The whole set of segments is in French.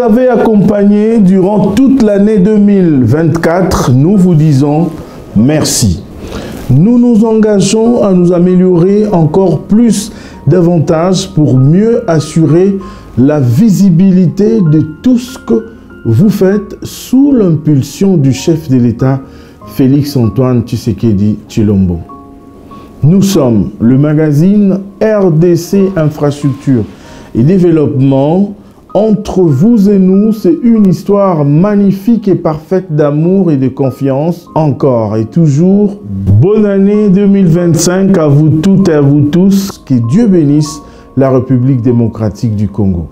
nous avez accompagnés durant toute l'année 2024, nous vous disons merci. Nous nous engageons à nous améliorer encore plus davantage pour mieux assurer la visibilité de tout ce que vous faites sous l'impulsion du chef de l'État, Félix-Antoine Tshisekedi Tshilombo. Nous sommes le magazine RDC Infrastructure et Développement. Entre vous et nous, c'est une histoire magnifique et parfaite d'amour et de confiance. Encore et toujours, bonne année 2025 à vous toutes et à vous tous. Que Dieu bénisse la République démocratique du Congo.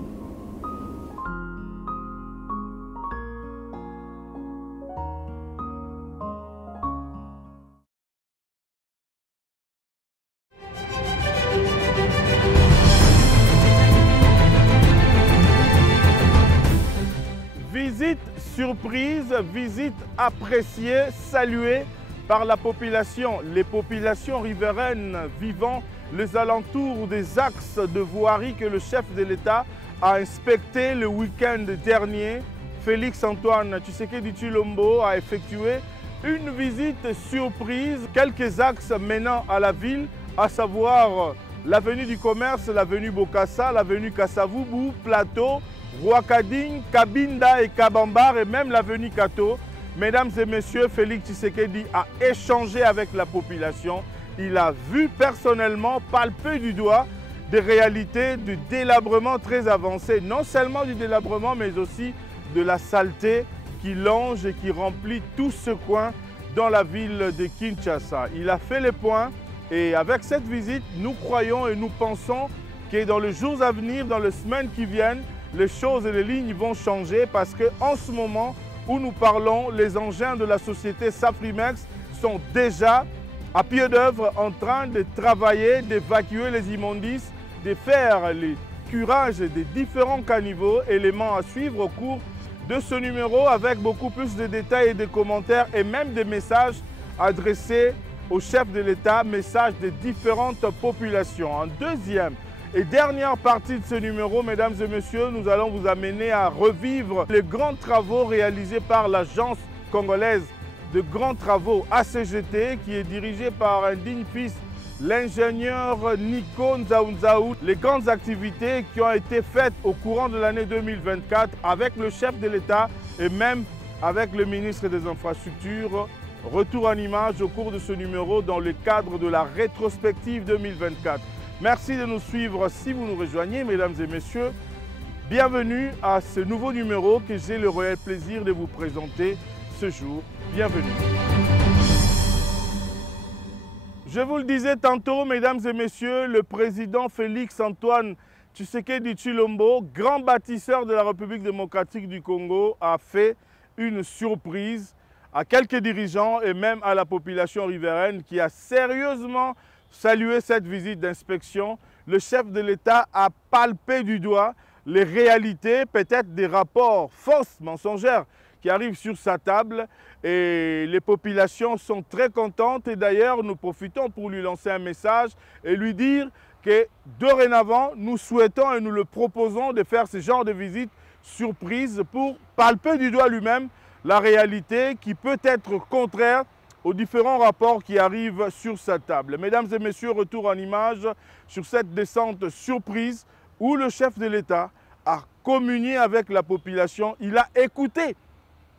Visite surprise, visite appréciée, saluée par la population. Les populations riveraines vivant les alentours des axes de voirie que le chef de l'État a inspecté le week-end dernier. Félix-Antoine Tshisekedi Tshilombo a effectué une visite surprise. Quelques axes menant à la ville, à savoir l'avenue du Commerce, l'avenue Bokassa, l'avenue Kassavubu, Plateau, Rwakading, Kabinda et Kabambar et même l'avenue Kato. Mesdames et messieurs, Félix Tshisekedi a échangé avec la population. Il a vu personnellement, palper du doigt, des réalités du délabrement très avancé. Non seulement du délabrement, mais aussi de la saleté qui longe et qui remplit tout ce coin dans la ville de Kinshasa. Il a fait les points et avec cette visite, nous croyons et nous pensons que dans les jours à venir, dans les semaines qui viennent, les choses et les lignes vont changer parce qu'en ce moment où nous parlons, les engins de la société Safrimex sont déjà à pied d'œuvre en train de travailler, d'évacuer les immondices, de faire les curages des différents caniveaux, éléments à suivre au cours de ce numéro avec beaucoup plus de détails et de commentaires et même des messages adressés au chef de l'État, messages de différentes populations. En deuxième et dernière partie de ce numéro, mesdames et messieurs, nous allons vous amener à revivre les grands travaux réalisés par l'agence congolaise de grands travaux ACGT qui est dirigée par un digne fils, l'ingénieur Nico Nzaounzaou. Les grandes activités qui ont été faites au courant de l'année 2024 avec le chef de l'État et même avec le ministre des Infrastructures. Retour en image au cours de ce numéro dans le cadre de la rétrospective 2024. Merci de nous suivre si vous nous rejoignez, mesdames et messieurs. Bienvenue à ce nouveau numéro que j'ai le réel plaisir de vous présenter ce jour. Bienvenue. Je vous le disais tantôt, mesdames et messieurs, le président Félix-Antoine Tshisekedi Tshilombo, grand bâtisseur de la République démocratique du Congo, a fait une surprise à quelques dirigeants et même à la population riveraine qui a sérieusement salué cette visite d'inspection. Le chef de l'État a palpé du doigt les réalités, peut-être des rapports fausses, mensongères, qui arrivent sur sa table et les populations sont très contentes. Et d'ailleurs, nous profitons pour lui lancer un message et lui dire que dorénavant, nous souhaitons et nous le proposons de faire ce genre de visite surprise pour palper du doigt lui-même la réalité qui peut être contraire aux différents rapports qui arrivent sur sa table. Mesdames et messieurs, retour en image sur cette descente surprise où le chef de l'État a communié avec la population. Il a écouté.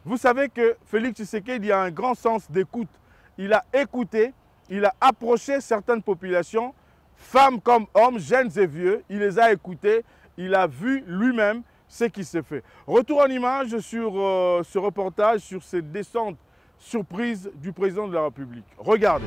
Vous savez que Félix Tshisekedi a un grand sens d'écoute. Il a écouté, il a approché certaines populations, femmes comme hommes, jeunes et vieux. Il les a écoutés, il a vu lui-même ce qui s'est fait. Retour en image sur ce reportage, sur cette descente surprise du président de la République. Regardez.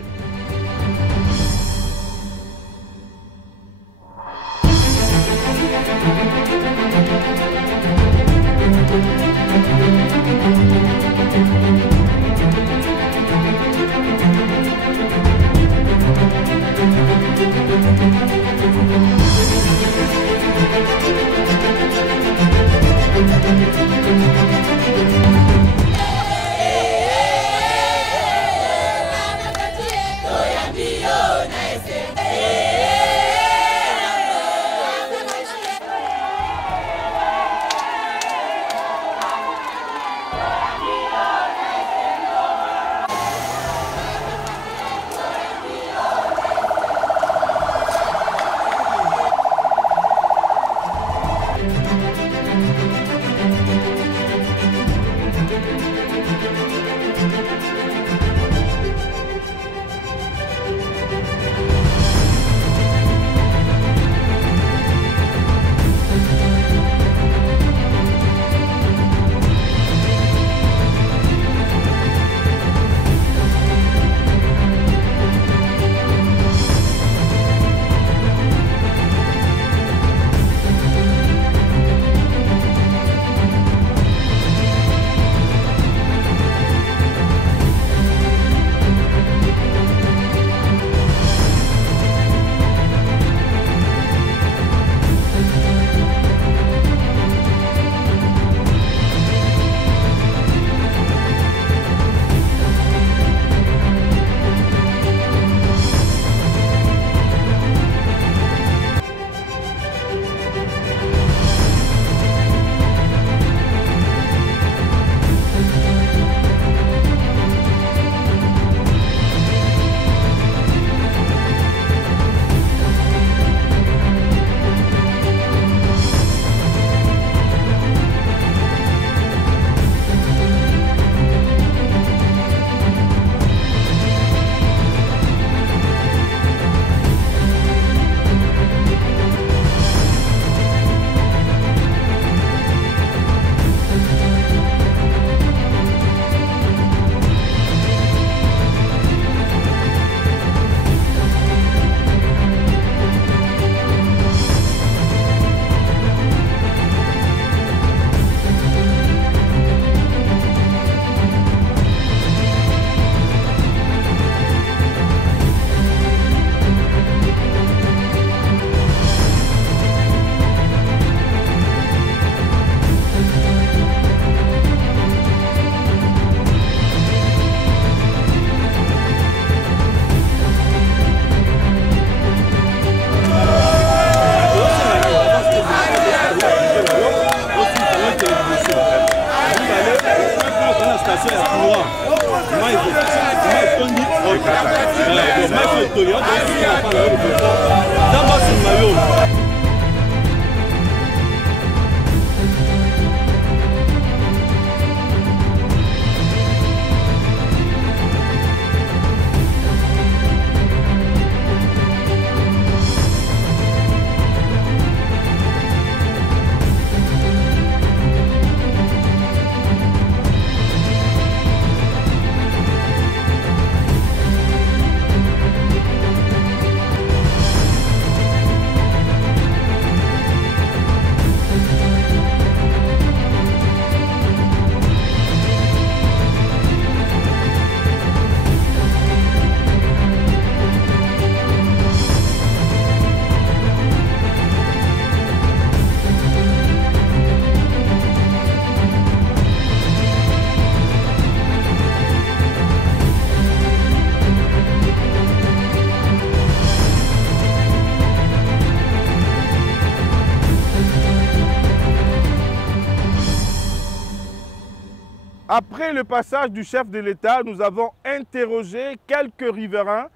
Après le passage du chef de l'État, nous avons interrogé quelques riverains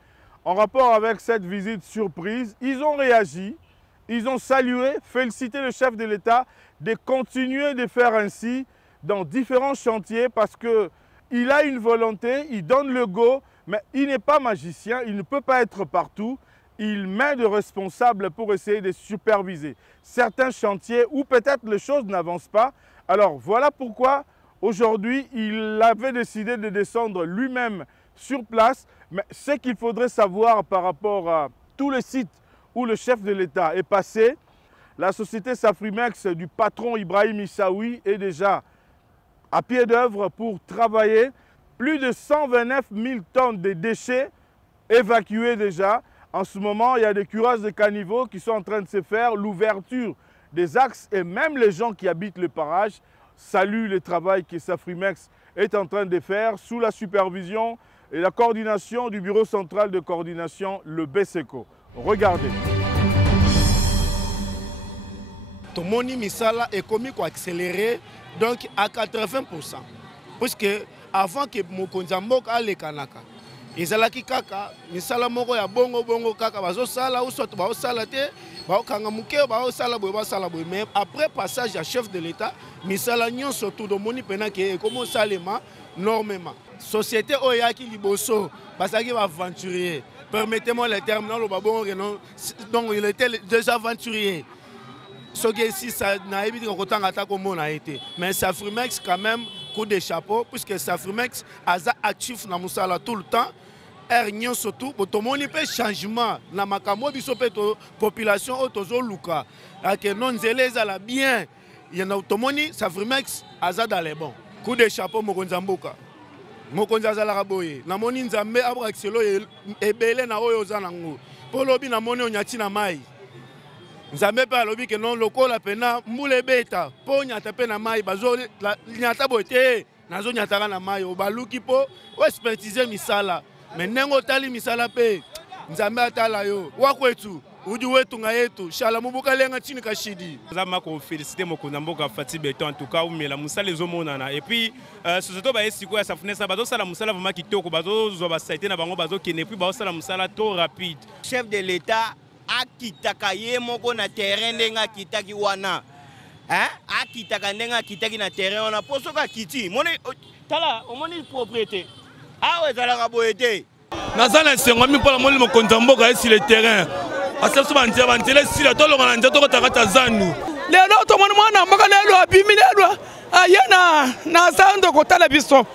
en rapport avec cette visite surprise. Ils ont réagi, ils ont salué, félicité le chef de l'État de continuer de faire ainsi dans différents chantiers parce qu'il a une volonté, il donne le go, mais il n'est pas magicien, il ne peut pas être partout. Il met des responsables pour essayer de superviser certains chantiers où peut-être les choses n'avancent pas. Alors voilà pourquoi aujourd'hui, il avait décidé de descendre lui-même sur place. Mais ce qu'il faudrait savoir par rapport à tous les sites où le chef de l'État est passé, la société Safrimex du patron Ibrahim Issaoui est déjà à pied d'œuvre pour travailler. Plus de 129 000 tonnes de déchets évacués déjà. En ce moment, il y a des curages de caniveaux qui sont en train de se faire, l'ouverture des axes et même les gens qui habitent le parage saluent le travail que Safrimex est en train de faire sous la supervision et la coordination du Bureau central de coordination, le BSECO. Regardez. Tomoni misala est commis pour accélérer donc à 80%. Parce que avant que Mokonzambok aille kanaka, ezalaki kaka misala moko ya bongo kaka bazo sala ou soit bazo sala te bazo kanga muke bazo sala boy mais après passage à chef de l'État misala nyon surtout domoni pena ke comme salema normalement société oyaki liboso basaki ba aventurier permettez-moi le terme non le babon non donc il était déjà aventurier ce qui ici ça n'a évité qu'on tanga ta comme on a été mais Safrimex quand même coup de chapeau puisque Safrimex a actif na musala tout le temps. Ernion surtout, botomoni pe changement na makamo biso pe to population otozo luka que non zeleza la bien il y a automoni Safrimex azada les bons coup de chapeau mokonzamboka mokonza la boye na moni nzambe abra xelo ebele na oyo zanango polobi na moni onyati na mai nzambe pa lobi que non lokola pena mbule beta po nyata pe na mai bazo nyata bote nazo nyata na mai obaluki po o expertiser misala mais nengo tali misala pe nzambe atala yo wakwetu udi wetu nga yetu shala mubuka lenga chini kashidi zama ko féliciter mokonzamboka Fati Beton en tout cas umela musala ezomonana et puis surtout ba esiko ya Safrimex bazo sala musala vraiment kitoko bazo zo ba saité na bango bazo kene puis bazo sala musala trop rapide. Chef de l'État akitaka ye moko na terrain ndenga kitaki wana akitaka ndenga kitaki na terrain wana posoka kiti moni tala omoni propriété ah ezalaka boye te nazala esengwami mpo na moni mokonzamboka esi le terrain asabiso bantele esila tolonga na nzete tokotaka zanu lelo tomoni mwana mboka lelo abimi lelo aye na zando kotala biso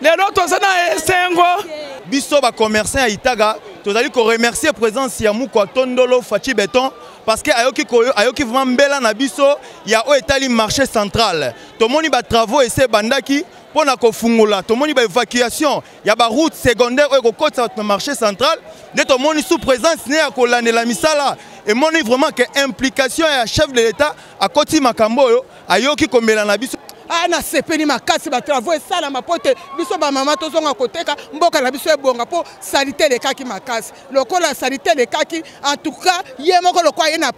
lelo toza na esengo biso bacommerçant ya Itaga tozali ko remercier présence ya Mukwa Tondolo Fati Beton parce que ayoki vraiment mbela na biso ya o etali marché central tomoni ba travaux ese bandaki pona ko fungula tomoni ba évacuation ya ba route secondaire o kokota na marché central de tomoni sous présence ne ya kolandela misala et moni vraiment que implication ya chef de l'État a koti makambo yo ayoki komela na biso na sepeli makasi ba travaux esala mapote biso ba mama tozonga koteka mboka na biso ebonga po salite le kaki makasi lokola salite le kaki en tout cas ye moko lokwa ye na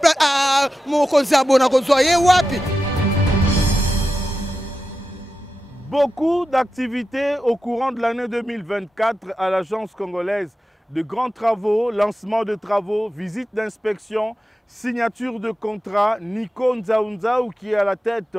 mokonzabo na kozwa ye wapi. Beaucoup d'activités au courant de l'année 2024 à l'Agence congolaise de grands travaux, lancement de travaux, visite d'inspection, signature de contrat. Nico Nzaounzaou qui est à la tête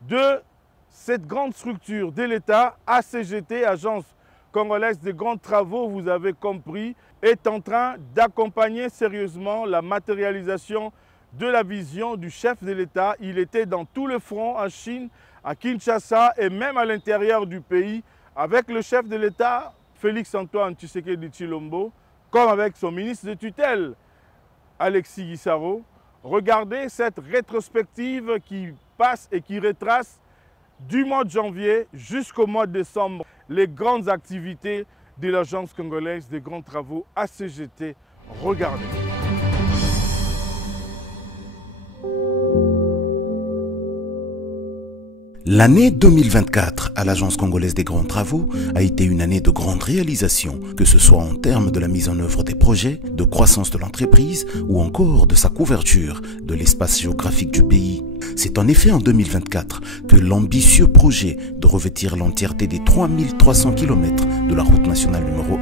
de cette grande structure de l'État, ACGT, Agence congolaise de grands travaux, vous avez compris, est en train d'accompagner sérieusement la matérialisation de la vision du chef de l'État. Il était dans tout le front en Chine, à Kinshasa et même à l'intérieur du pays avec le chef de l'État, Félix-Antoine Tshisekedi Tshilombo, comme avec son ministre de tutelle, Alexis Guissaro. Regardez cette rétrospective qui passe et qui retrace du mois de janvier jusqu'au mois de décembre les grandes activités de l'Agence congolaise des grands travaux ACGT. Regardez. L'année 2024 à l'Agence congolaise des grands travaux a été une année de grandes réalisations, que ce soit en termes de la mise en œuvre des projets, de croissance de l'entreprise ou encore de sa couverture de l'espace géographique du pays. C'est en effet en 2024 que l'ambitieux projet de revêtir l'entièreté des 3300 km de la route nationale numéro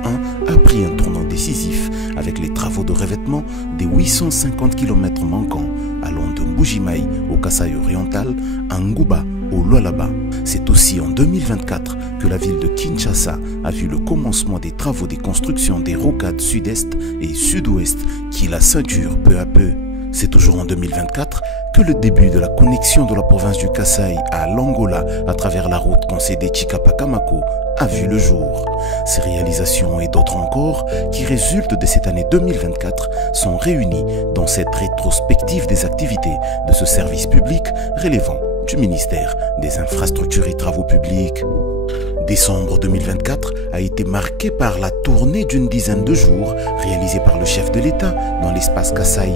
1 a pris un tournant décisif avec les travaux de revêtement des 850 km manquants allant de Mbujimayi au Kasaï oriental à Ngouba au Lualaba. C'est aussi en 2024 que la ville de Kinshasa a vu le commencement des travaux des constructions des rocades sud-est et sud-ouest qui la ceinturent peu à peu. C'est toujours en 2024 que le début de la connexion de la province du Kasaï à l'Angola à travers la route concédée Chikapa-Kamako a vu le jour. Ces réalisations et d'autres encore qui résultent de cette année 2024 sont réunies dans cette rétrospective des activités de ce service public relevant du ministère des Infrastructures et Travaux Publics. Décembre 2024 a été marqué par la tournée d'une dizaine de jours réalisée par le chef de l'État dans l'espace Kasaï.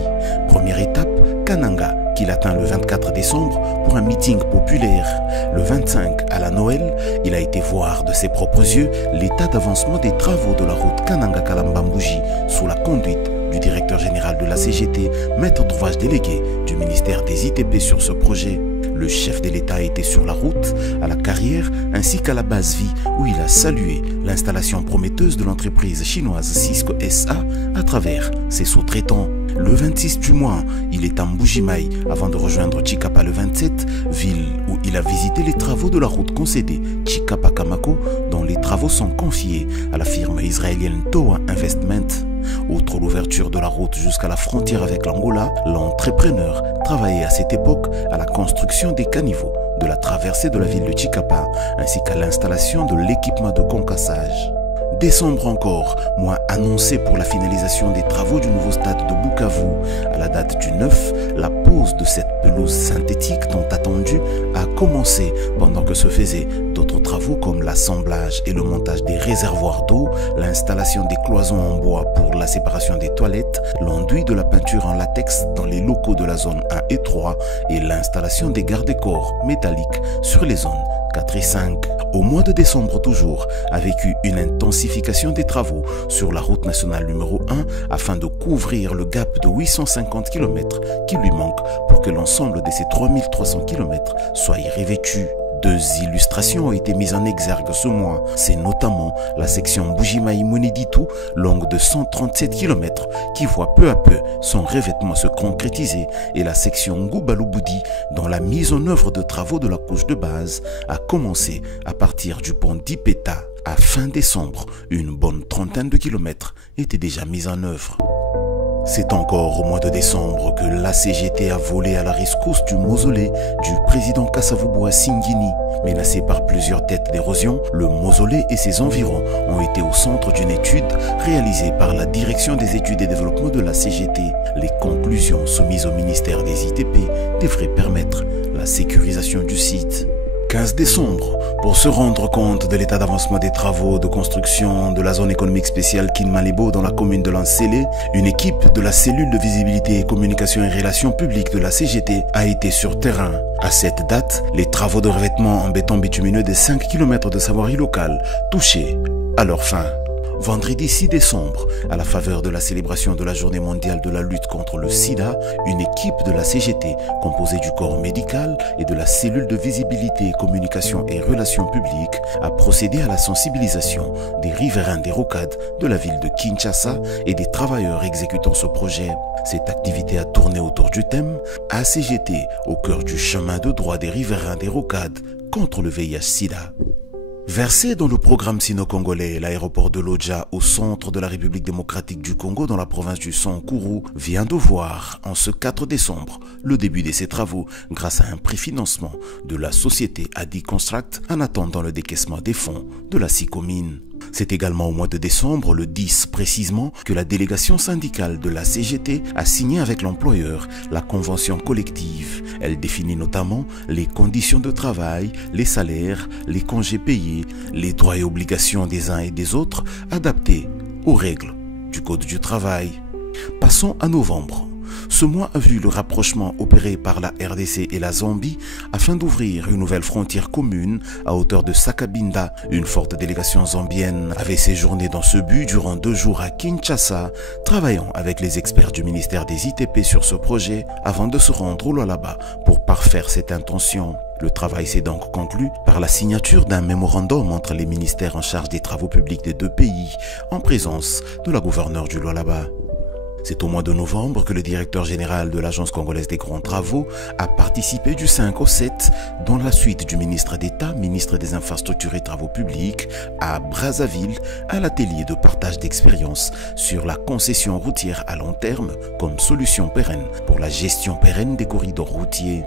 Première étape, Kananga, qu'il atteint le 24 décembre pour un meeting populaire. Le 25, à la Noël, il a été voir de ses propres yeux l'état d'avancement des travaux de la route Kananga-Kalamba-Mbouji sous la conduite du directeur général de la CGT, maître d'ouvrage délégué du ministère des ITP sur ce projet. Le chef de l'État était sur la route, à la carrière ainsi qu'à la base vie où il a salué l'installation prometteuse de l'entreprise chinoise Cisco SA à travers ses sous-traitants. Le 26 du mois, il est à Mbujimayi avant de rejoindre Chikapa le 27, ville où il a visité les travaux de la route concédée Chikapa-Kamako dont les travaux sont confiés à la firme israélienne Toa Investment. Outre l'ouverture de la route jusqu'à la frontière avec l'Angola, l'entrepreneur travaillait à cette époque à la construction des caniveaux de la traversée de la ville de Chikapa ainsi qu'à l'installation de l'équipement de concassage. Décembre encore, mois annoncé pour la finalisation des travaux du nouveau stade de Bukavu. À la date du 9, la pose de cette pelouse synthétique tant attendue a commencé pendant que se faisaient d'autres travaux comme l'assemblage et le montage des réservoirs d'eau, l'installation des cloisons en bois pour la séparation des toilettes, l'enduit de la peinture en latex dans les locaux de la zone 1 et 3 et l'installation des garde-corps métalliques sur les zones 4 et 5. Au mois de décembre toujours, a vécu une intensification des travaux sur la route nationale numéro 1 afin de couvrir le gap de 850 km qui lui manque pour que l'ensemble de ces 3300 km soit revêtu. Deux illustrations ont été mises en exergue ce mois. C'est notamment la section Mbujimayi-Moniditu, longue de 137 km, qui voit peu à peu son revêtement se concrétiser, et la section Ngouba-Lubudi, dont la mise en œuvre de travaux de la couche de base a commencé à partir du pont d'Ipeta. À fin décembre, une bonne trentaine de kilomètres étaient déjà mise en œuvre. C'est encore au mois de décembre que la CGT a volé à la rescousse du mausolée du président Kasavubu Singini. Menacé par plusieurs têtes d'érosion, le mausolée et ses environs ont été au centre d'une étude réalisée par la Direction des études et développement de la CGT. Les conclusions soumises au ministère des ITP devraient permettre la sécurisation du site. 15 décembre, pour se rendre compte de l'état d'avancement des travaux de construction de la zone économique spéciale Kinmalibo dans la commune de Lansele, une équipe de la cellule de visibilité, communication et relations publiques de la CGT a été sur terrain. À cette date, les travaux de revêtement en béton bitumineux des 5 km de Savoirie locale touchaient à leur fin. Vendredi 6 décembre, à la faveur de la célébration de la Journée mondiale de la lutte contre le sida, une équipe de la CGT, composée du corps médical et de la cellule de visibilité, communication et relations publiques, a procédé à la sensibilisation des riverains des rocades de la ville de Kinshasa et des travailleurs exécutant ce projet. Cette activité a tourné autour du thème « ACGT au cœur du chemin de droit des riverains des rocades contre le VIH-Sida ». Versé dans le programme sino-congolais, l'aéroport de Lodja au centre de la République démocratique du Congo dans la province du Sankuru vient de voir en ce 4 décembre le début de ses travaux grâce à un préfinancement de la société Adi Construct en attendant le décaissement des fonds de la SICOMINE. C'est également au mois de décembre, le 10 précisément, que la délégation syndicale de la CGT a signé avec l'employeur la convention collective. Elle définit notamment les conditions de travail, les salaires, les congés payés, les droits et obligations des uns et des autres, adaptés aux règles du Code du travail. Passons à novembre. Ce mois a vu le rapprochement opéré par la RDC et la Zambie afin d'ouvrir une nouvelle frontière commune à hauteur de Sakabinda. Une forte délégation zambienne avait séjourné dans ce but durant 2 jours à Kinshasa, travaillant avec les experts du ministère des ITP sur ce projet avant de se rendre au Lualaba pour parfaire cette intention. Le travail s'est donc conclu par la signature d'un mémorandum entre les ministères en charge des travaux publics des 2 pays, en présence de la gouverneure du Lualaba. C'est au mois de novembre que le directeur général de l'Agence congolaise des grands travaux a participé du 5 au 7 dans la suite du ministre d'État, ministre des Infrastructures et Travaux publics, à Brazzaville, à l'atelier de partage d'expériences sur la concession routière à long terme comme solution pérenne pour la gestion pérenne des corridors routiers.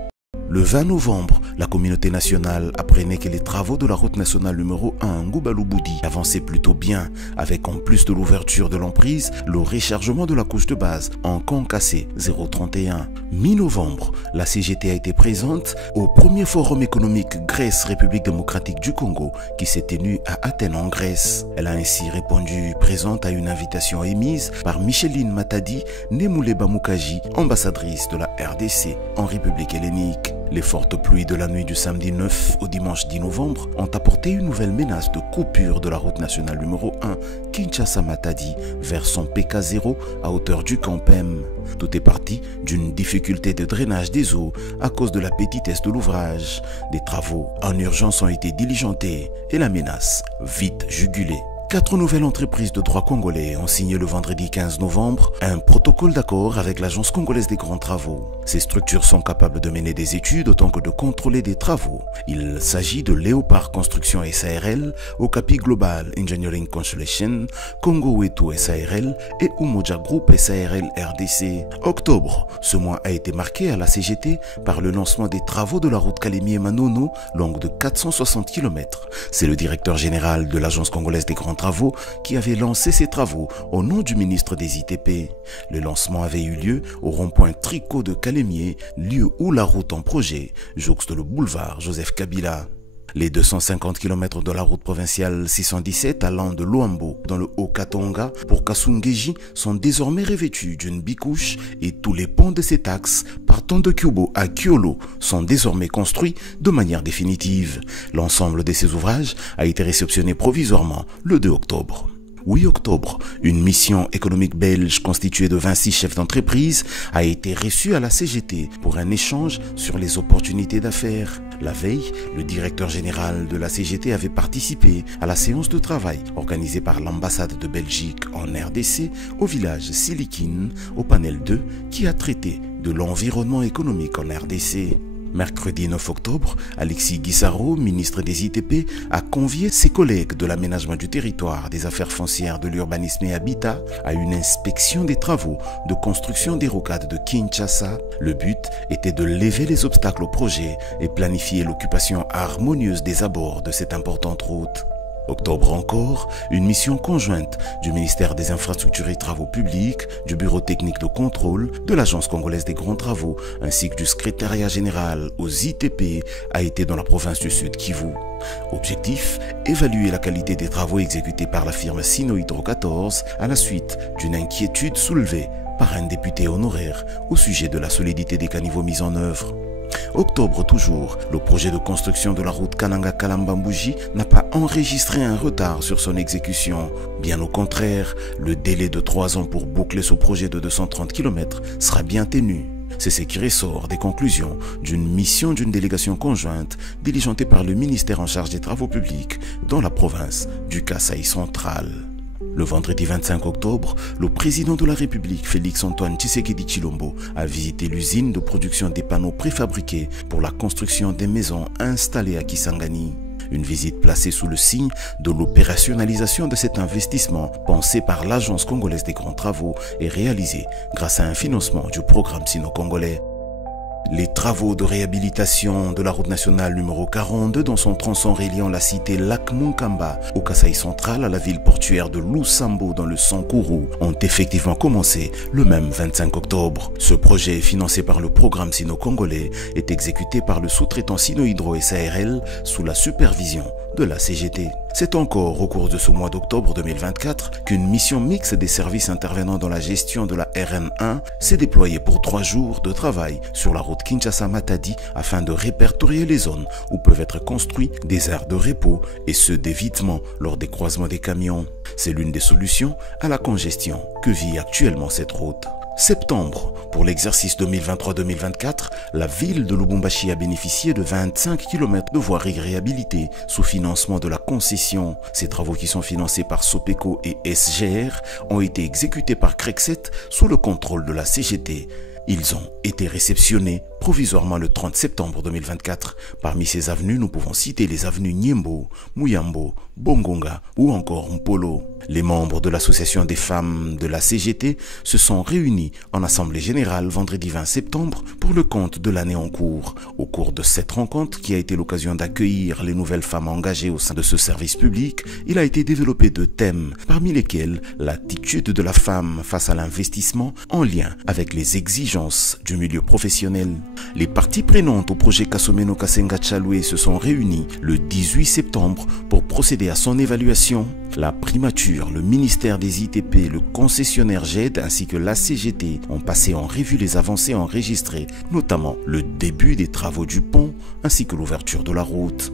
Le 20 novembre, la communauté nationale apprenait que les travaux de la route nationale numéro 1 Ngoubalou-Boudi avançaient plutôt bien, avec en plus de l'ouverture de l'emprise, le rechargement de la couche de base en concassé 031. Mi-novembre, la CGT a été présente au premier forum économique Grèce-République démocratique du Congo qui s'est tenu à Athènes en Grèce. Elle a ainsi répondu présente à une invitation émise par Micheline Matadi Nemouleba Mukaji, ambassadrice de la RDC en République hellénique. Les fortes pluies de la nuit du samedi 9 au dimanche 10 novembre ont apporté une nouvelle menace de coupure de la route nationale numéro 1 Kinshasa-Matadi vers son PK0 à hauteur du Campem. Tout est parti d'une difficulté de drainage des eaux à cause de la petitesse de l'ouvrage. Des travaux en urgence ont été diligentés et la menace vite jugulée. 4 nouvelles entreprises de droit congolais ont signé le vendredi 15 novembre un protocole d'accord avec l'Agence congolaise des grands travaux. Ces structures sont capables de mener des études autant que de contrôler des travaux. Il s'agit de Léopard Construction SARL, Okapi Global Engineering Constellation, Congo Wetu SARL et Umoja Group SARL RDC. Octobre, ce mois a été marqué à la CGT par le lancement des travaux de la route Kalemi-Manono, longue de 460 km. C'est le directeur général de l'Agence congolaise des grands travaux qui avait lancé ces travaux au nom du ministre des ITP. Le lancement avait eu lieu au rond-point Tricot de Calémier, lieu où la route en projet jouxte le boulevard Joseph Kabila. Les 250 km de la route provinciale 617 allant de Luambo dans le Haut-Katonga pour Kasungeji sont désormais revêtus d'une bicouche et tous les ponts de cet axe partant de Kyobo à Kyolo sont désormais construits de manière définitive. L'ensemble de ces ouvrages a été réceptionné provisoirement le 2 octobre. 8 octobre, une mission économique belge constituée de 26 chefs d'entreprise a été reçue à la CGT pour un échange sur les opportunités d'affaires. La veille, le directeur général de la CGT avait participé à la séance de travail organisée par l'ambassade de Belgique en RDC au village Silikine, au panel 2, qui a traité de l'environnement économique en RDC. Mercredi 9 octobre, Alexis Guissaro, ministre des ITP, a convié ses collègues de l'aménagement du territoire, des affaires foncières, de l'urbanisme et habitat à une inspection des travaux de construction des rocades de Kinshasa. Le but était de lever les obstacles au projet et planifier l'occupation harmonieuse des abords de cette importante route. Octobre encore, une mission conjointe du ministère des Infrastructures et Travaux publics, du Bureau technique de contrôle, de l'Agence congolaise des grands travaux, ainsi que du secrétariat général aux ITP a été dans la province du Sud Kivu. Objectif, évaluer la qualité des travaux exécutés par la firme Sino-Hydro 14 à la suite d'une inquiétude soulevée par un député honoraire au sujet de la solidité des caniveaux mis en œuvre. Octobre toujours, le projet de construction de la route Kananga-Kalamba-Mbouji n'a pas enregistré un retard sur son exécution. Bien au contraire, le délai de 3 ans pour boucler ce projet de 230 km sera bien tenu. C'est ce qui ressort des conclusions d'une mission d'une délégation conjointe diligentée par le ministère en charge des travaux publics dans la province du Kasaï central. Le vendredi 25 octobre, le président de la République, Félix-Antoine Tshisekedi Tshilombo, a visité l'usine de production des panneaux préfabriqués pour la construction des maisons installées à Kisangani. Une visite placée sous le signe de l'opérationnalisation de cet investissement pensé par l'Agence congolaise des grands travaux et réalisé grâce à un financement du programme sino-congolais. Les travaux de réhabilitation de la route nationale numéro 42 dans son tronçon reliant la cité Lac-Munkamba au Kasaï central à la ville portuaire de Lusambo dans le Sankourou ont effectivement commencé le même 25 octobre. Ce projet, financé par le programme sino-congolais, est exécuté par le sous-traitant Sino-Hydro SARL sous la supervision de la CGT. C'est encore au cours de ce mois d'octobre 2024 qu'une mission mixte des services intervenant dans la gestion de la RN1 s'est déployée pour 3 jours de travail sur la route Kinshasa-Matadi afin de répertorier les zones où peuvent être construits des aires de repos et ceux d'évitement lors des croisements des camions. C'est l'une des solutions à la congestion que vit actuellement cette route. Septembre. Pour l'exercice 2023-2024, la ville de Lubumbashi a bénéficié de 25 km de voiries réhabilitées sous financement de la concession. Ces travaux qui sont financés par Sopeco et SGR ont été exécutés par Crexet sous le contrôle de la CGT. Ils ont été réceptionnés provisoirement le 30 septembre 2024. Parmi ces avenues, nous pouvons citer les avenues Nyembo, Muyambo, Bongonga ou encore Mpolo. Les membres de l'association des femmes de la CGT se sont réunis en assemblée générale vendredi 20 septembre pour le compte de l'année en cours. Au cours de cette rencontre, qui a été l'occasion d'accueillir les nouvelles femmes engagées au sein de ce service public, il a été développé 2 thèmes, parmi lesquels l'attitude de la femme face à l'investissement en lien avec les exigences du milieu professionnel. Les parties prenantes au projet Kasomeno Kasenga Tchaloué se sont réunies le 18 septembre pour procéder à son évaluation. La primature, le ministère des ITP, le concessionnaire GED ainsi que la CGT ont passé en revue les avancées enregistrées, notamment le début des travaux du pont ainsi que l'ouverture de la route.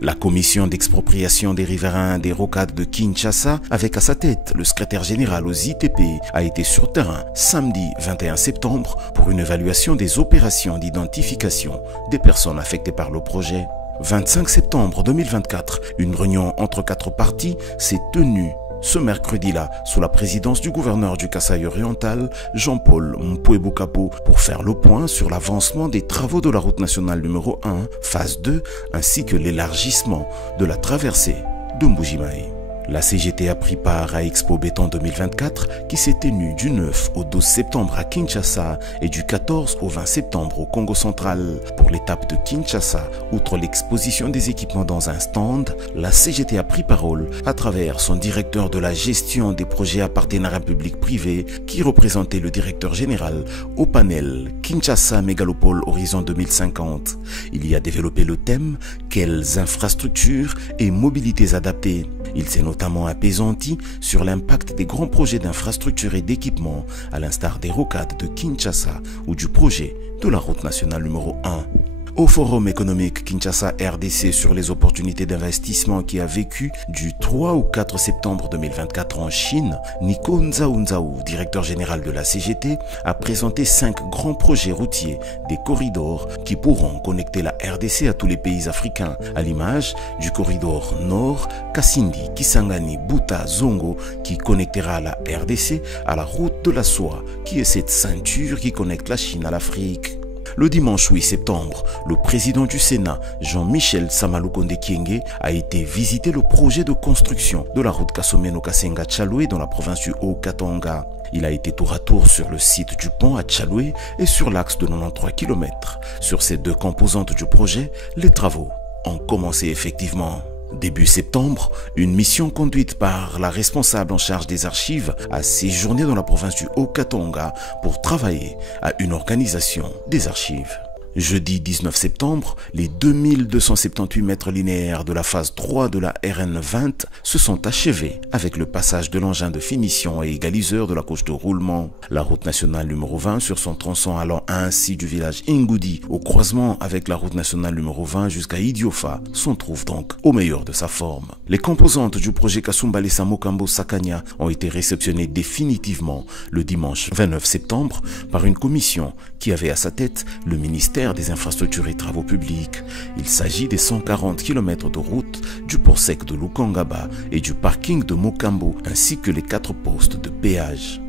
La commission d'expropriation des riverains des rocades de Kinshasa, avec à sa tête le secrétaire général aux ITP, a été sur terrain samedi 21 septembre pour une évaluation des opérations d'identification des personnes affectées par le projet. 25 septembre 2024, une réunion entre 4 parties s'est tenue ce mercredi-là sous la présidence du gouverneur du Kasaï oriental, Jean-Paul Mpoué-Boukapo, pour faire le point sur l'avancement des travaux de la route nationale numéro 1, phase 2, ainsi que l'élargissement de la traversée de Mbujimaï. La CGT a pris part à Expo Béton 2024 qui s'est tenue du 9 au 12 septembre à Kinshasa et du 14 au 20 septembre au Congo central. Pour l'étape de Kinshasa, outre l'exposition des équipements dans un stand, la CGT a pris parole à travers son directeur de la gestion des projets à partenariat public-privé qui représentait le directeur général au panel Kinshasa Mégalopole Horizon 2050. Il y a développé le thème « Quelles infrastructures et mobilités adaptées ?» Il s'est notamment apaisanti sur l'impact des grands projets d'infrastructures et d'équipements, à l'instar des rocades de Kinshasa ou du projet de la route nationale numéro 1. Au Forum économique Kinshasa-RDC sur les opportunités d'investissement qui a vécu du 3 au 4 septembre 2024 en Chine, Nico Nzaou, directeur général de la CGT, a présenté 5 grands projets routiers, des corridors qui pourront connecter la RDC à tous les pays africains, à l'image du corridor Nord, Kasindi, Kisangani, Buta, Zongo, qui connectera la RDC à la route de la soie, qui est cette ceinture qui connecte la Chine à l'Afrique. Le dimanche 8 septembre, le président du Sénat, Jean-Michel Samaloukonde Kyenge, a été visiter le projet de construction de la route Kasomeno Kasenga Tchaloué dans la province du Haut-Katanga. Il a été tour à tour sur le site du pont à Tchaloué et sur l'axe de 93 km. Sur ces 2 composantes du projet, les travaux ont commencé effectivement. Début septembre, une mission conduite par la responsable en charge des archives a séjourné dans la province du Haut-Katanga pour travailler à une organisation des archives. Jeudi 19 septembre, les 2278 mètres linéaires de la phase 3 de la RN 20 se sont achevés avec le passage de l'engin de finition et égaliseur de la couche de roulement. La route nationale numéro 20 sur son tronçon allant ainsi du village Ingudi au croisement avec la route nationale numéro 20 jusqu'à Idiofa s'en trouve donc au meilleur de sa forme. Les composantes du projet Kasumbalesa Mokambo Sakanya ont été réceptionnées définitivement le dimanche 29 septembre par une commission qui avait à sa tête le ministère des Infrastructures et Travaux Publics. Il s'agit des 140 km de route du port sec de Lukangaba et du parking de Mokambo ainsi que les 4 postes de péage.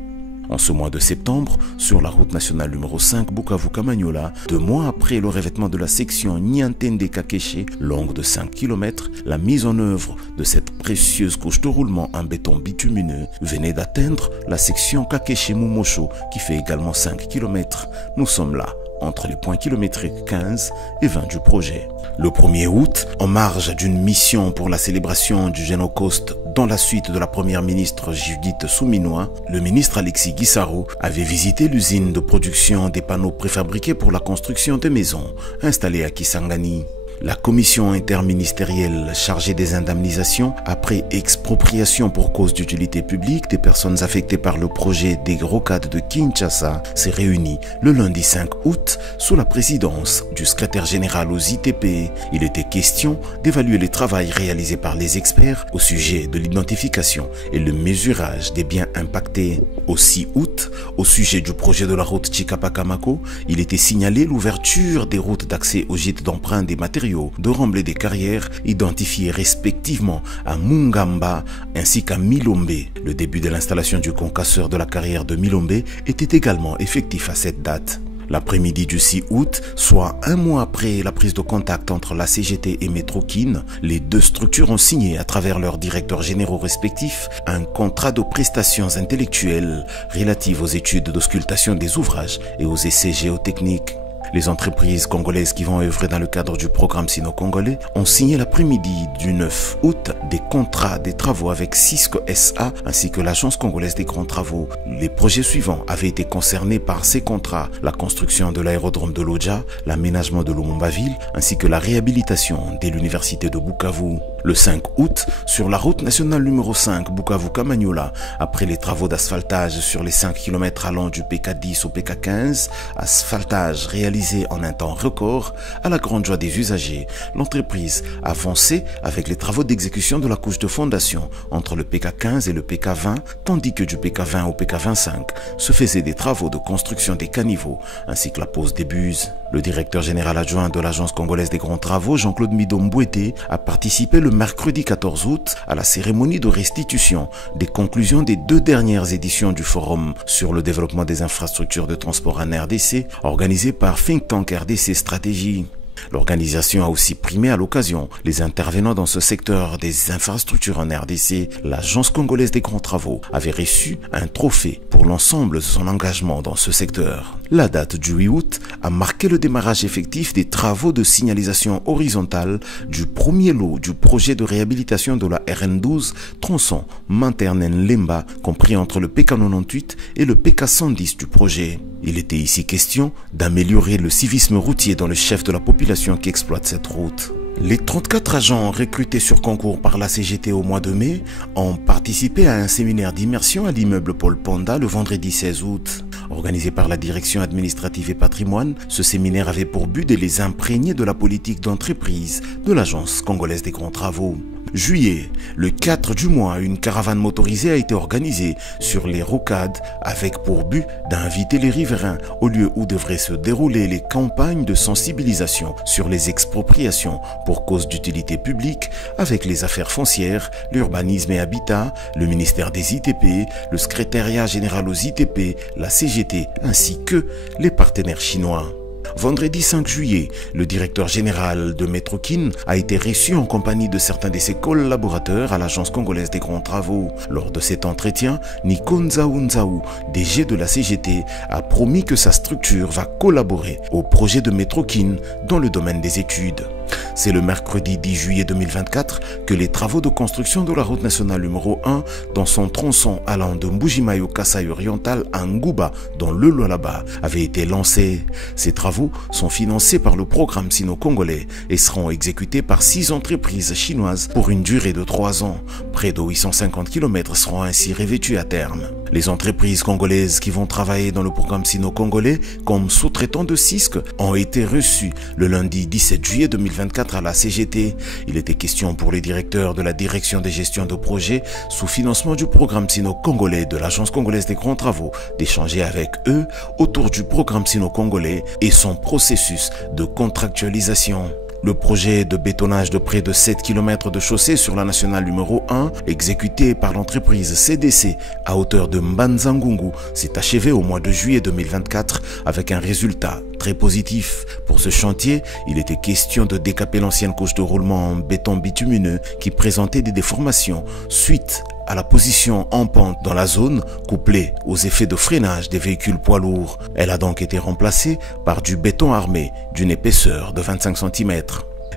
En ce mois de septembre, sur la route nationale numéro 5 Bukavu-Kamanyola, 2 mois après le revêtement de la section Niantende-Kakeche, longue de 5 km, la mise en œuvre de cette précieuse couche de roulement en béton bitumineux venait d'atteindre la section Kakeche-Mumosho qui fait également 5 km. Nous sommes là, entre les points kilométriques 15 et 20 du projet. Le 1er août, en marge d'une mission pour la célébration du Génocauste dans la suite de la première ministre Judith Souminois, le ministre Alexis Guissaro avait visité l'usine de production des panneaux préfabriqués pour la construction de maisons installée à Kisangani. La commission interministérielle chargée des indemnisations après expropriation pour cause d'utilité publique des personnes affectées par le projet des rocades de Kinshasa s'est réunie le lundi 5 août sous la présidence du secrétaire général aux ITP. Il était question d'évaluer les travaux réalisés par les experts au sujet de l'identification et le mesurage des biens impactés. Au 6 août, au sujet du projet de la route Chikapa-Kamako, il était signalé l'ouverture des routes d'accès aux gîtes d'emprunt des matériaux de remblai des carrières identifiés respectivement à Mungamba ainsi qu'à Milombe. Le début de l'installation du concasseur de la carrière de Milombe était également effectif à cette date. L'après-midi du 6 août, soit 1 mois après la prise de contact entre la CGT et Metrokin, les 2 structures ont signé à travers leurs directeurs généraux respectifs un contrat de prestations intellectuelles relatives aux études d'auscultation des ouvrages et aux essais géotechniques. Les entreprises congolaises qui vont œuvrer dans le cadre du programme sino-congolais ont signé l'après-midi du 9 août des contrats des travaux avec Cisco SA ainsi que l'Agence congolaise des grands travaux. Les projets suivants avaient été concernés par ces contrats: la construction de l'aérodrome de Lodja, l'aménagement de Lumumba-Ville ainsi que la réhabilitation de l'université de Bukavu. Le 5 août, sur la route nationale numéro 5 Bukavu-Kamanyola, après les travaux d'asphaltage sur les 5 km allant du PK10 au PK15, asphaltage réalisé en un temps record, à la grande joie des usagers, l'entreprise avançait avec les travaux d'exécution de la couche de fondation entre le PK15 et le PK20, tandis que du PK20 au PK25 se faisaient des travaux de construction des caniveaux ainsi que la pose des buses. Le directeur général adjoint de l'Agence congolaise des grands travaux, Jean-Claude Midombouete, a participé le mercredi 14 août à la cérémonie de restitution des conclusions des 2 dernières éditions du Forum sur le développement des infrastructures de transport en RDC, organisé par Think Tank RDC Stratégie. L'organisation a aussi primé à l'occasion les intervenants dans ce secteur des infrastructures en RDC. L'Agence congolaise des grands travaux avait reçu un trophée pour l'ensemble de son engagement dans ce secteur. La date du 8 août a marqué le démarrage effectif des travaux de signalisation horizontale du premier lot du projet de réhabilitation de la RN12 tronçon Manternen-Lemba, compris entre le PK98 et le PK110 du projet. Il était ici question d'améliorer le civisme routier dans le chef de la population qui exploite cette route. Les 34 agents recrutés sur concours par la CGT au mois de mai ont participé à un séminaire d'immersion à l'immeuble Paul Panda le vendredi 16 août. Organisé par la direction administrative et patrimoine, ce séminaire avait pour but de les imprégner de la politique d'entreprise de l'Agence congolaise des grands travaux. Juillet, le 4 du mois, une caravane motorisée a été organisée sur les rocades avec pour but d'inviter les riverains au lieu où devraient se dérouler les campagnes de sensibilisation sur les expropriations pour cause d'utilité publique avec les affaires foncières, l'urbanisme et habitat, le ministère des ITP, le secrétariat général aux ITP, la CGT ainsi que les partenaires chinois. Vendredi 5 juillet, le directeur général de Metrokin a été reçu en compagnie de certains de ses collaborateurs à l'Agence congolaise des grands travaux. Lors de cet entretien, Nico Nzaou, DG de la CGT, a promis que sa structure va collaborer au projet de Metrokin dans le domaine des études. C'est le mercredi 10 juillet 2024 que les travaux de construction de la route nationale numéro 1 dans son tronçon allant de Mbujimayo Kasaï oriental à Ngouba dans le Lualaba avaient été lancés. Ces travaux sont financés par le programme sino-congolais et seront exécutés par 6 entreprises chinoises pour une durée de 3 ans. Près de 850 km seront ainsi revêtus à terme. Les entreprises congolaises qui vont travailler dans le programme sino-congolais comme sous-traitants de CISC ont été reçues le lundi 17 juillet 2024 à la CGT. Il était question pour les directeurs de la direction de gestion de projets sous financement du programme sino-congolais de l'Agence congolaise des grands travaux d'échanger avec eux autour du programme sino-congolais et son processus de contractualisation. Le projet de bétonnage de près de 7 km de chaussée sur la nationale numéro 1, exécuté par l'entreprise CDC à hauteur de Mbanzangungu, s'est achevé au mois de juillet 2024 avec un résultat très positif. Pour ce chantier, il était question de décaper l'ancienne couche de roulement en béton bitumineux qui présentait des déformations suite à la position en pente dans la zone, couplée aux effets de freinage des véhicules poids lourds. Elle a donc été remplacée par du béton armé d'une épaisseur de 25 cm.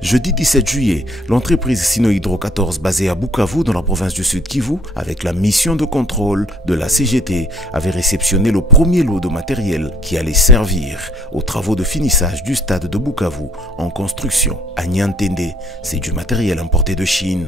Jeudi 17 juillet, l'entreprise Sino-Hydro 14 basée à Bukavu dans la province du Sud Kivu, avec la mission de contrôle de la CGT, avait réceptionné le premier lot de matériel qui allait servir aux travaux de finissage du stade de Bukavu en construction à Niantende. C'est du matériel importé de Chine.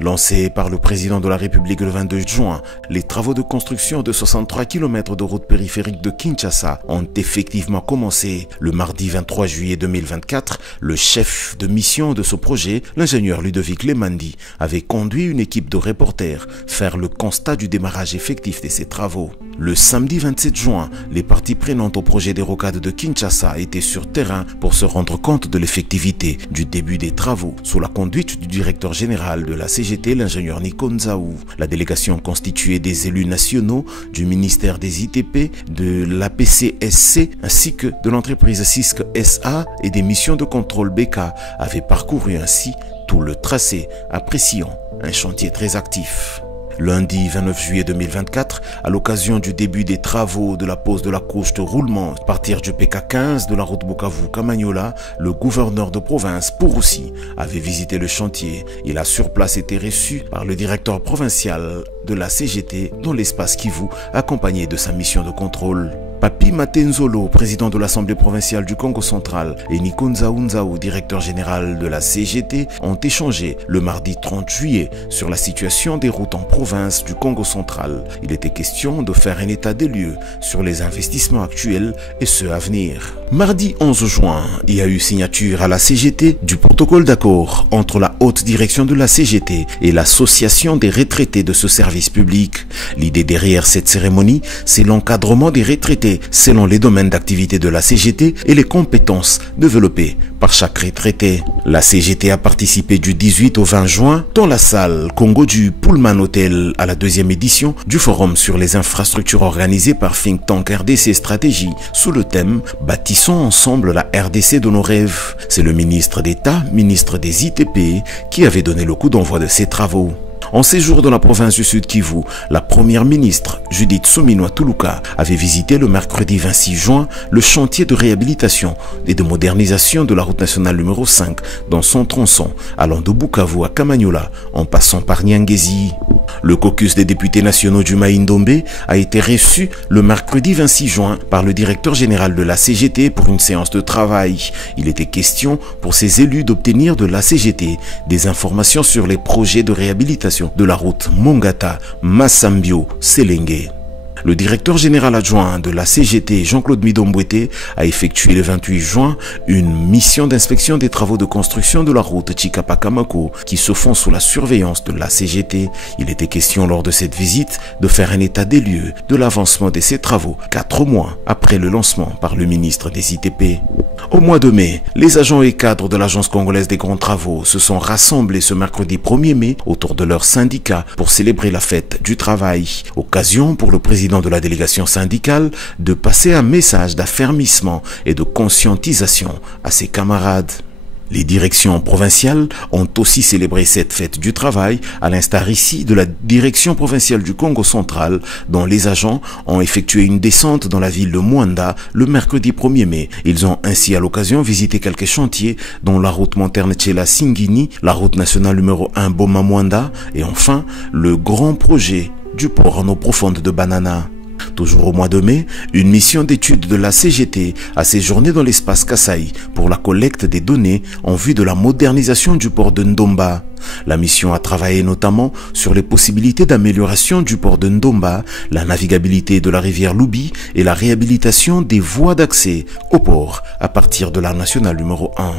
Lancé par le président de la République le 22 juin, les travaux de construction de 63 km de route périphérique de Kinshasa ont effectivement commencé. Le mardi 23 juillet 2024, le chef de mission de ce projet, l'ingénieur Ludovic Lemandi, avait conduit une équipe de reporters faire le constat du démarrage effectif de ces travaux. Le samedi 27 juin, les parties prenantes au projet des rocades de Kinshasa étaient sur terrain pour se rendre compte de l'effectivité du début des travaux sous la conduite du directeur général de la CGT, l'ingénieur Nico Nzaou. La délégation constituée des élus nationaux, du ministère des ITP, de l'APCSC ainsi que de l'entreprise CISC SA et des missions de contrôle BK avait parcouru ainsi tout le tracé, appréciant un chantier très actif. Lundi 29 juillet 2024, à l'occasion du début des travaux de la pose de la couche de roulement à partir du PK15 de la route Bukavu-Kamanyola, le gouverneur de province, Pouroussi, avait visité le chantier. Il a sur place été reçu par le directeur provincial de la CGT dans l'espace Kivu, accompagné de sa mission de contrôle. Papi Matenzolo, président de l'Assemblée provinciale du Congo central, et Nico Nzaou, directeur général de la CGT, ont échangé le mardi 30 juillet sur la situation des routes en province du Congo central. Il était question de faire un état des lieux sur les investissements actuels et ceux à venir. Mardi 11 juin, il y a eu signature à la CGT du protocole d'accord entre la haute direction de la CGT et l'association des retraités de ce service public. L'idée derrière cette cérémonie, c'est l'encadrement des retraités selon les domaines d'activité de la CGT et les compétences développées par chaque retraité. La CGT a participé du 18 au 20 juin dans la salle Congo du Pullman Hotel à la 2e édition du forum sur les infrastructures organisé par Think Tank RDC Stratégie sous le thème « Bâtissons ensemble la RDC de nos rêves ». C'est le ministre d'État, ministre des ITP, qui avait donné le coup d'envoi de ces travaux. En séjour dans la province du Sud Kivu, la première ministre Judith Suminwa Tuluka avait visité le mercredi 26 juin le chantier de réhabilitation et de modernisation de la route nationale numéro 5 dans son tronçon allant de Bukavu à Kamanyola en passant par Nyangezi. Le caucus des députés nationaux du Maïndombe a été reçu le mercredi 26 juin par le directeur général de la CGT pour une séance de travail. Il était question pour ces élus d'obtenir de la CGT des informations sur les projets de réhabilitation de la route Mongata-Massambio-Selenge. Le directeur général adjoint de la CGT, Jean-Claude Midombouete, a effectué le 28 juin une mission d'inspection des travaux de construction de la route Chikapa-Kamako qui se font sous la surveillance de la CGT. Il était question lors de cette visite de faire un état des lieux de l'avancement de ces travaux 4 mois après le lancement par le ministre des ITP. Au mois de mai, les agents et cadres de l'Agence congolaise des grands travaux se sont rassemblés ce mercredi 1er mai autour de leur syndicat pour célébrer la fête du travail. Occasion pour le président de la délégation syndicale de passer un message d'affermissement et de conscientisation à ses camarades. Les directions provinciales ont aussi célébré cette fête du travail, à l'instar ici de la direction provinciale du Congo central, dont les agents ont effectué une descente dans la ville de Mwanda le mercredi 1er mai. Ils ont ainsi à l'occasion visité quelques chantiers, dont la route Monterne Tchela Singini, la route nationale numéro 1 Boma Mwanda et enfin le grand projet du port en eau profonde de Banana. Toujours au mois de mai, une mission d'étude de la CGT a séjourné dans l'espace Kasaï pour la collecte des données en vue de la modernisation du port de Ndomba. La mission a travaillé notamment sur les possibilités d'amélioration du port de Ndomba, la navigabilité de la rivière Loubi et la réhabilitation des voies d'accès au port à partir de la nationale numéro 1.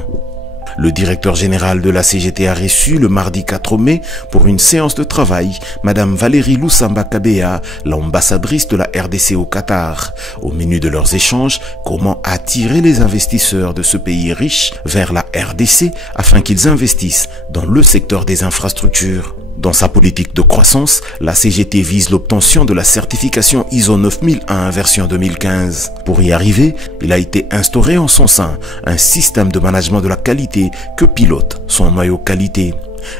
Le directeur général de la CGT a reçu le mardi 4 mai pour une séance de travail Madame Valérie Lusamba Kabea, l'ambassadrice de la RDC au Qatar. Au menu de leurs échanges, comment attirer les investisseurs de ce pays riche vers la RDC afin qu'ils investissent dans le secteur des infrastructures. Dans sa politique de croissance, la CGT vise l'obtention de la certification ISO 9001 version 2015. Pour y arriver, il a été instauré en son sein un système de management de la qualité que pilote son noyau qualité.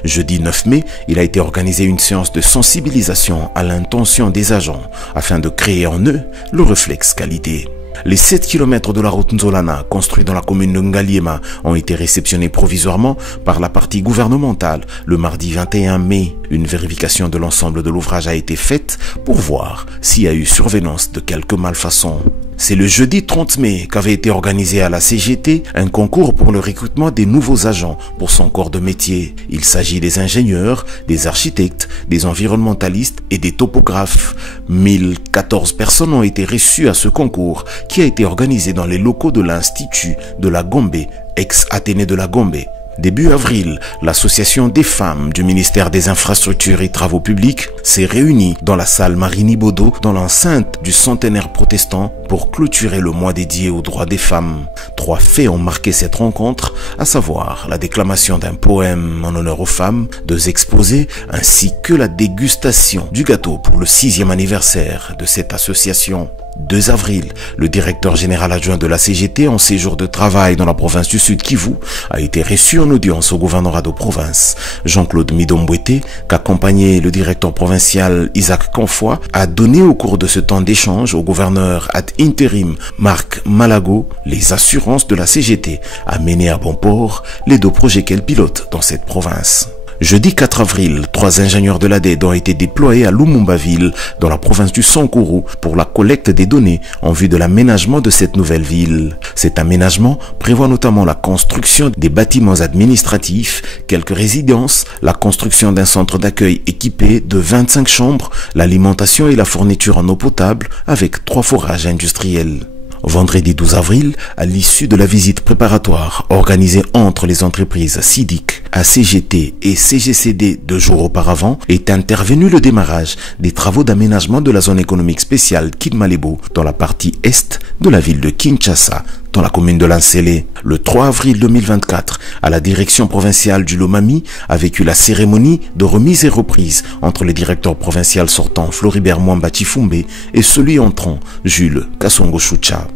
Jeudi 9 mai, il a été organisé une séance de sensibilisation à l'intention des agents afin de créer en eux le réflexe qualité. Les 7 km de la route Nzolana, construite dans la commune de Ngaliema, ont été réceptionnés provisoirement par la partie gouvernementale le mardi 21 mai. Une vérification de l'ensemble de l'ouvrage a été faite pour voir s'il y a eu survenance de quelques malfaçons. C'est le jeudi 30 mai qu'avait été organisé à la CGT un concours pour le recrutement des nouveaux agents pour son corps de métier. Il s'agit des ingénieurs, des architectes, des environnementalistes et des topographes. 1014 personnes ont été reçues à ce concours qui a été organisé dans les locaux de l'Institut de la Gombe, ex-Athénée de la Gombe. Début avril, l'association des femmes du ministère des Infrastructures et Travaux Publics s'est réunie dans la salle Marini Bodo dans l'enceinte du centenaire protestant pour clôturer le mois dédié aux droits des femmes. 3 faits ont marqué cette rencontre, à savoir la déclamation d'un poème en honneur aux femmes, 2 exposés, ainsi que la dégustation du gâteau pour le 6e anniversaire de cette association. 2 avril, le directeur général adjoint de la CGT en séjour de travail dans la province du Sud Kivu a été reçu en audience au gouvernorat de province. Jean-Claude Midombouete, qu'accompagnait le directeur provincial Isaac Confoy, a donné au cours de ce temps d'échange au gouverneur ad interim Marc Malago les assurances de la CGT à mener à bon port les 2 projets qu'elle pilote dans cette province. Jeudi 4 avril, 3 ingénieurs de l'ADED ont été déployés à Lumumba-Ville, dans la province du Sankuru, pour la collecte des données en vue de l'aménagement de cette nouvelle ville. Cet aménagement prévoit notamment la construction des bâtiments administratifs, quelques résidences, la construction d'un centre d'accueil équipé de 25 chambres, l'alimentation et la fourniture en eau potable avec 3 forages industriels. Vendredi 12 avril, à l'issue de la visite préparatoire organisée entre les entreprises SIDIC, ACGT et CGCD 2 jours auparavant, est intervenu le démarrage des travaux d'aménagement de la zone économique spéciale Kidmalebo dans la partie est de la ville de Kinshasa, dans la commune de Lansele. Le 3 avril 2024, à la direction provinciale du Lomami, a vécu la cérémonie de remise et reprise entre le directeur provincial sortant Floribert Mwamba Chifumbe et celui entrant Jules Kassongo Choucha.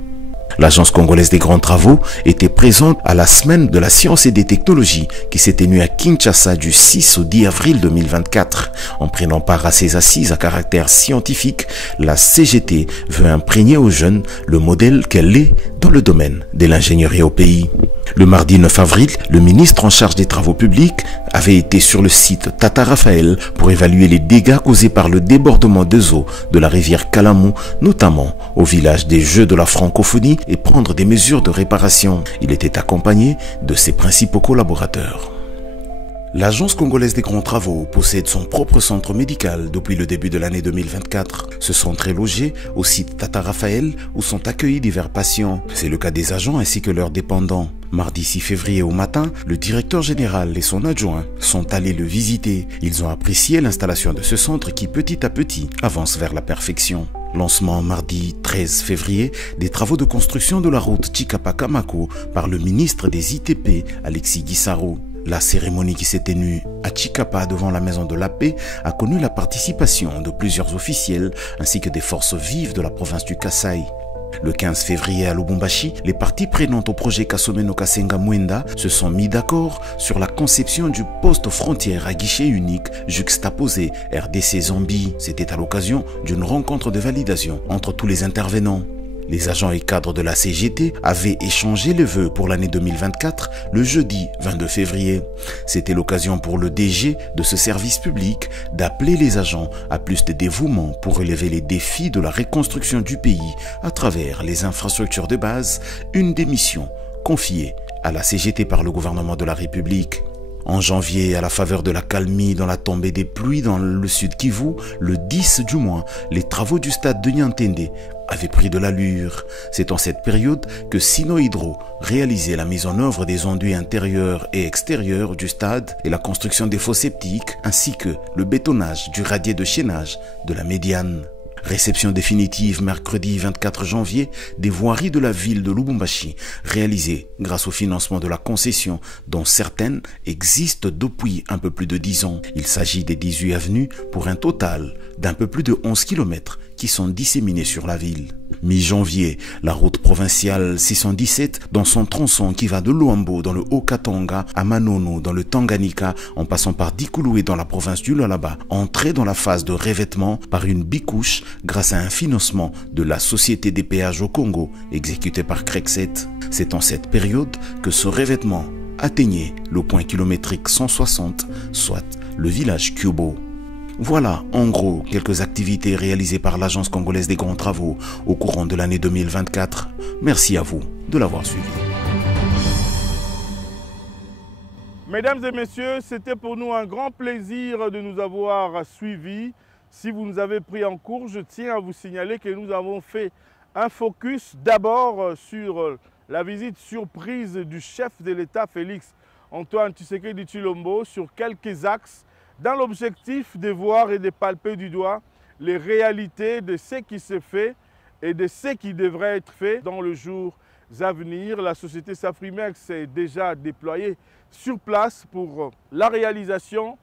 L'Agence congolaise des grands travaux était présente à la semaine de la science et des technologies qui s'est tenue à Kinshasa du 6 au 10 avril 2024. En prenant part à ces assises à caractère scientifique, la CGT veut imprégner aux jeunes le modèle qu'elle est dans le domaine de l'ingénierie au pays. Le mardi 9 avril, le ministre en charge des travaux publics avait été sur le site Tata Raphaël pour évaluer les dégâts causés par le débordement des eaux de la rivière Kalamou, notamment au village des Jeux de la Francophonie, et prendre des mesures de réparation. Il était accompagné de ses principaux collaborateurs. L'Agence congolaise des grands travaux possède son propre centre médical depuis le début de l'année 2024. Ce centre est logé au site Tata Raphaël où sont accueillis divers patients. C'est le cas des agents ainsi que leurs dépendants. Mardi 6 février au matin, le directeur général et son adjoint sont allés le visiter. Ils ont apprécié l'installation de ce centre qui petit à petit avance vers la perfection. Lancement mardi 13 février des travaux de construction de la route Chikapa-Kamako par le ministre des ITP, Alexis Guissaro. La cérémonie qui s'est tenue à Chikapa devant la Maison de la Paix a connu la participation de plusieurs officiels ainsi que des forces vives de la province du Kasaï. Le 15 février à Lubumbashi, les parties prenantes au projet Kasomeno Kasenga Mwenda se sont mis d'accord sur la conception du poste frontière à guichet unique juxtaposé RDC-Zambie. C'était à l'occasion d'une rencontre de validation entre tous les intervenants. Les agents et cadres de la CGT avaient échangé les vœux pour l'année 2024 le jeudi 22 février. C'était l'occasion pour le DG de ce service public d'appeler les agents à plus de dévouement pour relever les défis de la reconstruction du pays à travers les infrastructures de base, une des missions confiée à la CGT par le gouvernement de la République. En janvier, à la faveur de la calmie dans la tombée des pluies dans le sud Kivu, le 10 du mois, les travaux du stade de Niantende avaient pris de l'allure. C'est en cette période que Sino Hydro réalisait la mise en œuvre des enduits intérieurs et extérieurs du stade et la construction des fosses septiques, ainsi que le bétonnage du radier de chaînage de la médiane. Réception définitive mercredi 24 janvier des voiries de la ville de Lubumbashi, réalisées grâce au financement de la concession dont certaines existent depuis un peu plus de 10 ans. Il s'agit des 18 avenues pour un total d'un peu plus de 11 km qui sont disséminées sur la ville. Mi-janvier, la route provinciale 617 dans son tronçon qui va de Luambo dans le Haut-Katanga à Manono dans le Tanganyika en passant par Dikouloué dans la province du Lualaba, entrait dans la phase de revêtement par une bicouche grâce à un financement de la Société des péages au Congo exécuté par Crexet. C'est en cette période que ce revêtement atteignait le point kilométrique 160, soit le village Kyobo. Voilà, en gros, quelques activités réalisées par l'Agence congolaise des grands travaux au courant de l'année 2024. Merci à vous de l'avoir suivi. Mesdames et messieurs, c'était pour nous un grand plaisir de nous avoir suivis. Si vous nous avez pris en cours, je tiens à vous signaler que nous avons fait un focus d'abord sur la visite surprise du chef de l'État, Félix Antoine Tshisekedi Tshilombo, sur quelques axes, dans l'objectif de voir et de palper du doigt les réalités de ce qui se fait et de ce qui devrait être fait dans les jours à venir. La société Safrimex s'est déjà déployée sur place pour la réalisation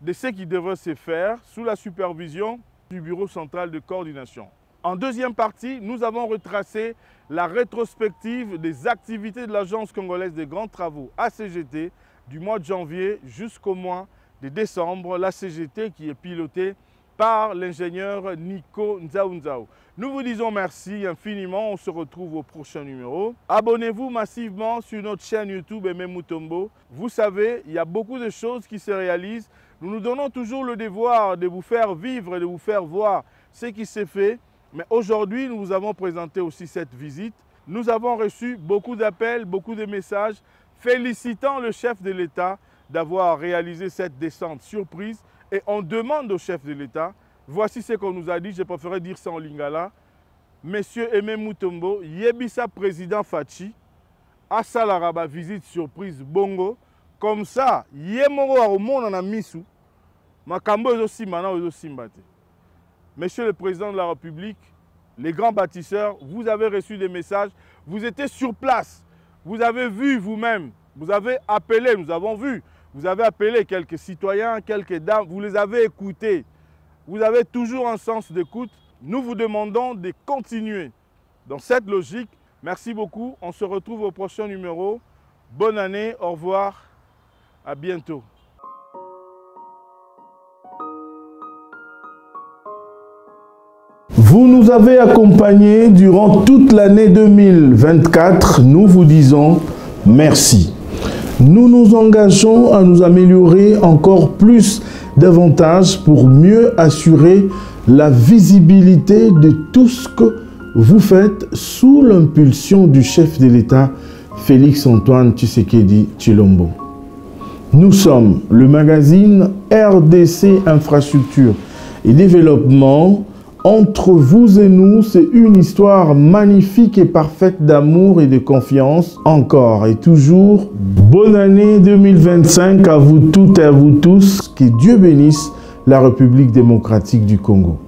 de ce qui devrait se faire sous la supervision du Bureau central de coordination. En deuxième partie, nous avons retracé la rétrospective des activités de l'Agence congolaise des grands travaux, ACGT, du mois de janvier jusqu'au mois de décembre, la CGT qui est pilotée par l'ingénieur Nico Nzaounzao. Nous vous disons merci infiniment, on se retrouve au prochain numéro. Abonnez-vous massivement sur notre chaîne YouTube Aimé Mutombo. Vous savez, il y a beaucoup de choses qui se réalisent. Nous nous donnons toujours le devoir de vous faire vivre et de vous faire voir ce qui s'est fait. Mais aujourd'hui, nous vous avons présenté aussi cette visite. Nous avons reçu beaucoup d'appels, beaucoup de messages félicitant le chef de l'État d'avoir réalisé cette descente surprise et on demande au chef de l'État, voici ce qu'on nous a dit, je préférerais dire ça en lingala, Monsieur Aimé Mutombo, Yebisa président Fachi, Asalaraba visite surprise Bongo, comme ça, Yemoro au monde en misu, Makambo Ezosimana Ezosimbate. Monsieur le président de la République, les grands bâtisseurs, vous avez reçu des messages, vous étiez sur place, vous avez vu vous-même, vous avez appelé, nous avons vu. Vous avez appelé quelques citoyens, quelques dames, vous les avez écoutés. Vous avez toujours un sens d'écoute. Nous vous demandons de continuer dans cette logique. Merci beaucoup. On se retrouve au prochain numéro. Bonne année, au revoir, à bientôt. Vous nous avez accompagnés durant toute l'année 2024. Nous vous disons merci. Nous nous engageons à nous améliorer encore plus davantage pour mieux assurer la visibilité de tout ce que vous faites sous l'impulsion du chef de l'État, Félix Antoine Tshisekedi Tshilombo. Nous sommes le magazine RDC Infrastructure et Développement. Entre vous et nous, c'est une histoire magnifique et parfaite d'amour et de confiance. Encore et toujours, bonne année 2025 à vous toutes et à vous tous. Que Dieu bénisse la République démocratique du Congo.